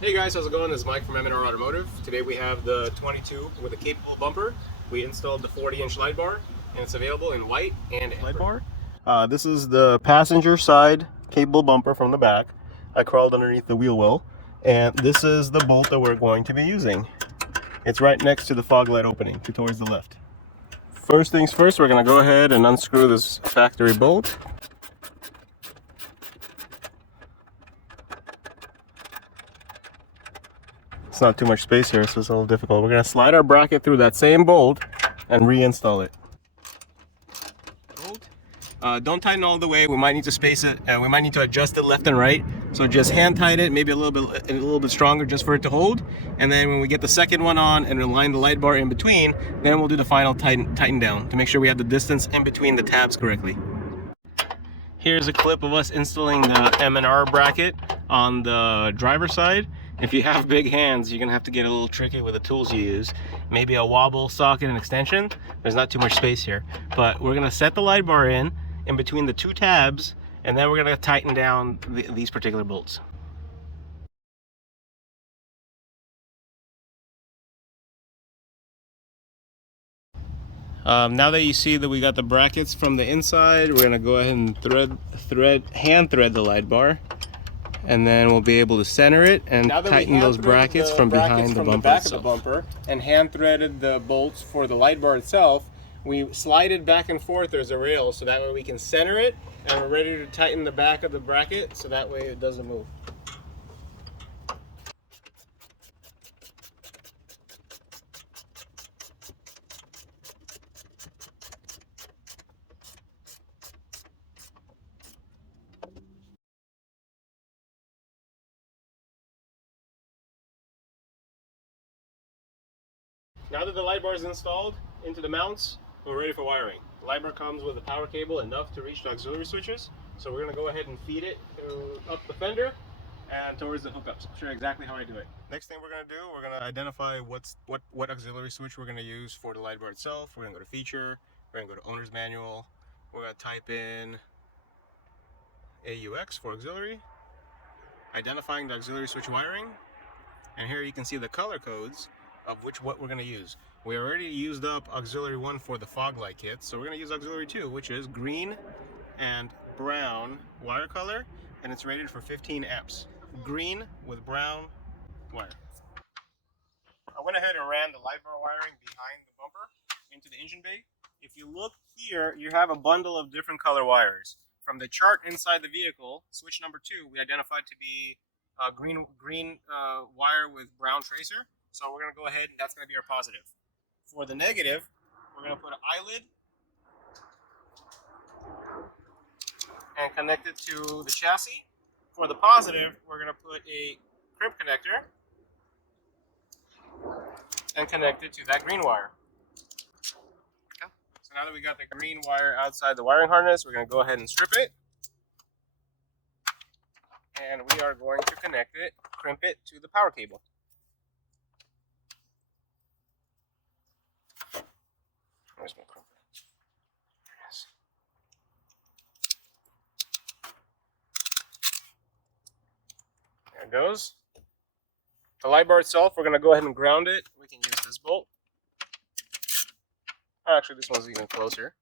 Hey guys, how's it going? This is Mike from M&R Automotive. Today we have the 22 with a capable bumper. We installed the 40-inch light bar, and it's available in white and amber. Light bar. This is the passenger side capable bumper from the back. I crawled underneath the wheel well, and this is the bolt that we're going to be using. It's right next to the fog light opening, towards the left. First things first, we're going to go ahead and unscrew this factory bolt. It's not too much space here, so it's a little difficult. We're going to slide our bracket through that same bolt and reinstall it. Don't tighten all the way. We might need to space it. We might need to adjust it left and right. So just hand tighten it, maybe a little bit stronger just for it to hold. And then when we get the second one on and align the light bar in between, then we'll do the final tighten down to make sure we have the distance in between the tabs correctly. Here's a clip of us installing the M&R bracket on the driver's side. If you have big hands, you're gonna have to get a little tricky with the tools you use. Maybe a wobble socket and extension. There's not too much space here, but we're gonna set the light bar in between the two tabs, and then we're gonna tighten down these particular bolts. Now that you see that we got the brackets from the inside, we're gonna go ahead and hand thread the light bar, and then we'll be able to center it and tighten those brackets from behind the bumper itself. And hand threaded the bolts for the light bar itself, we slide it back and forth. There's a rail, so that way we can center it, and we're ready to tighten the back of the bracket so that way it doesn't move. Now that the light bar is installed into the mounts, we're ready for wiring. The light bar comes with a power cable enough to reach the auxiliary switches, so we're going to go ahead and feed it up the fender and towards the hookups. I'll show you exactly how I do it. Next thing we're going to do, we're going to identify what auxiliary switch we're going to use for the light bar itself. We're going to go to feature, we're going to go to owner's manual, we're going to type in AUX for auxiliary, identifying the auxiliary switch wiring, and here you can see the color codes of what we're going to use. We already used up auxiliary 1 for the fog light kit, so we're going to use auxiliary 2, which is green and brown wire color, and it's rated for 15 amps. Green with brown wire. I went ahead and ran the light bar wiring behind the bumper into the engine bay. If you look here, you have a bundle of different color wires. From the chart inside the vehicle, switch number 2 we identified to be green wire with brown tracer. So we're going to go ahead and that's going to be our positive. For the negative, we're going to put an eyelid and connect it to the chassis. For the positive, we're going to put a crimp connector and connect it to that green wire. Okay. So now that we got the green wire outside the wiring harness, we're going to go ahead and strip it. And we are going to connect it, crimp it to the power cable. Where's my crimp? There it is. There it goes. The light bar itself, we're going to go ahead and ground it. We can use this bolt. Actually, this one's even closer.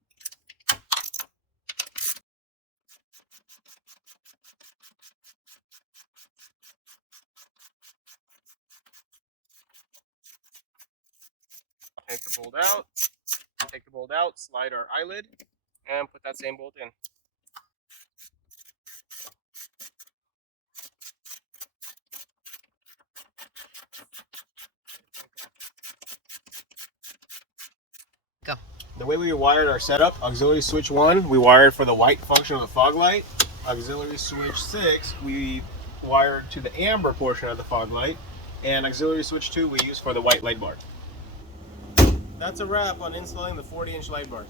Take the bolt out. Take the bolt out, slide our eyelid, and put that same bolt in. Go. The way we wired our setup, auxiliary switch 1, we wired for the white function of the fog light. Auxiliary switch 6, we wired to the amber portion of the fog light. And auxiliary switch 2, we use for the white light bar. That's a wrap on installing the 40-inch light bar.